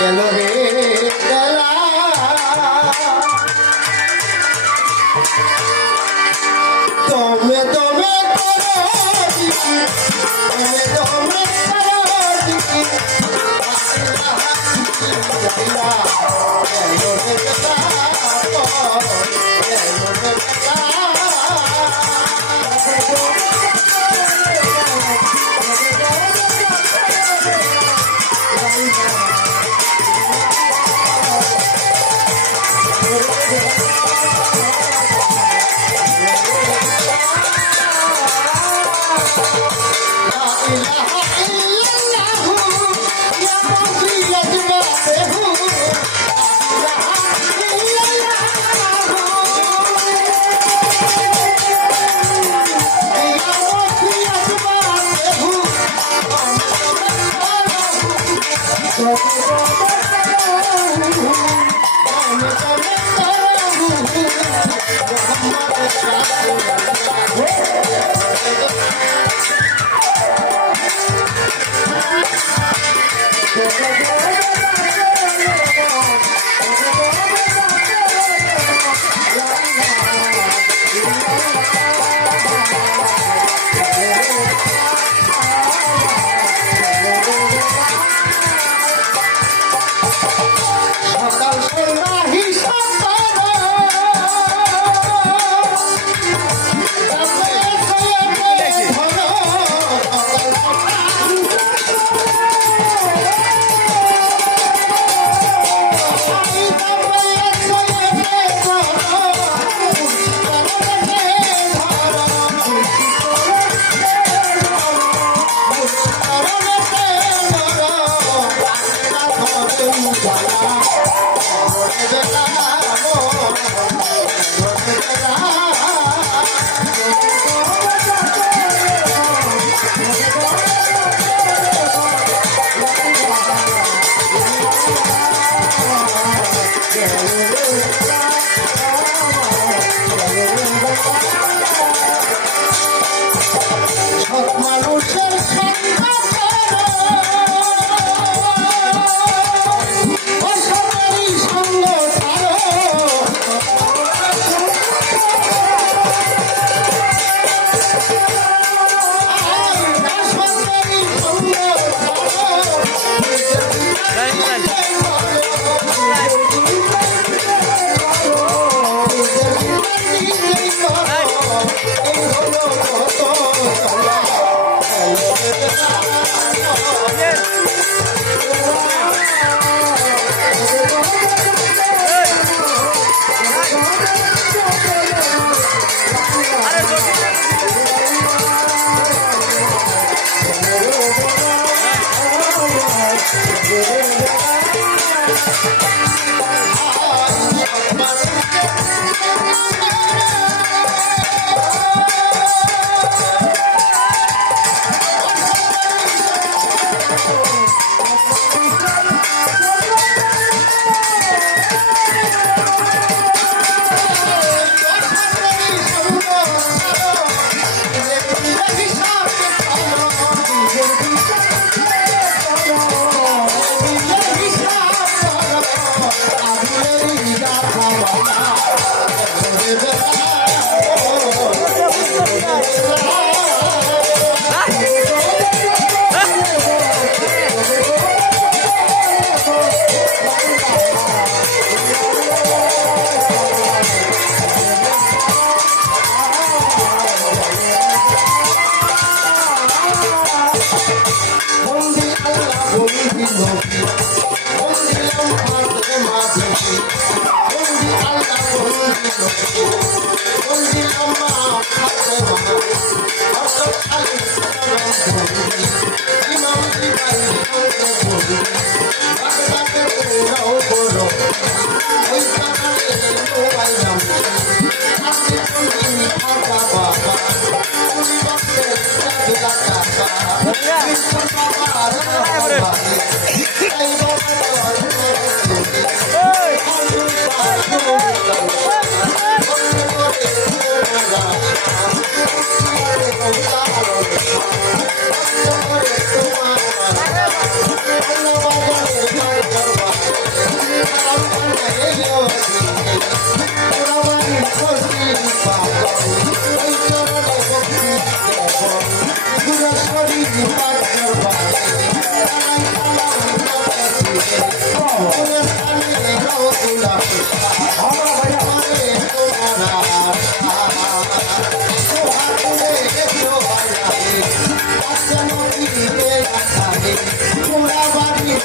গেল রে গেলা দমে দমে করো দিকি দমে দমে করো দিকি লাইলা গেল রে গেলা গেল রে গেলা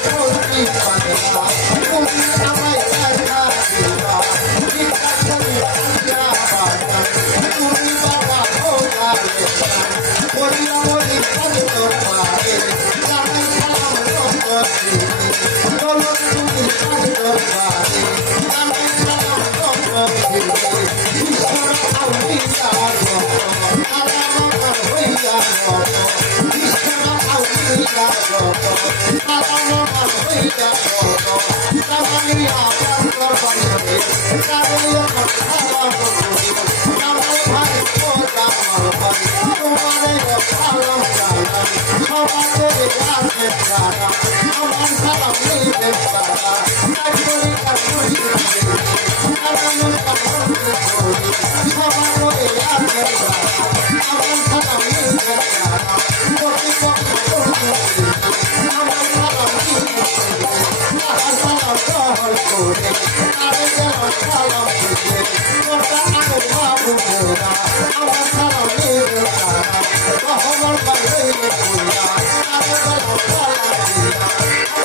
বলছি পাগলা তুমি আমায় দেখা দিবা ভিক্ষা করি পূজা বাবা তুমি বাবা ভোলা লেখা বলিয়া বলি খালি তোর পায়ে জানাই সালাম করছি চলো তুমি খালি তোর পায়ে জানাই সালাম করছি ঈশ্বর আউলিয়া আলামত হইয়া ঈশ্বর আউলিয়া আলামত হইয়া কামালিয়া তোর বানিয়ে কামালিয়া সালাম করি আমার ভাই খোদা মারবাই তোমারে সালাম জানাই সবাই আছে সারা আমার সালাম নিতে সারা কাকুরি কাকুরি কাকুরি কাকুরি সবাই আছে সারা আমার সালাম নিতে সারা কোটি কোটি কোটি আমার সালাম নিতে আমার সালাম গ্রহণ করে আরে যেন সালাম দিতে তোরটা আগে বাবু মোরা আমার সালাম নিতে সারা রহমান বাইরে পুরা আরে যেন সালাম দিয়া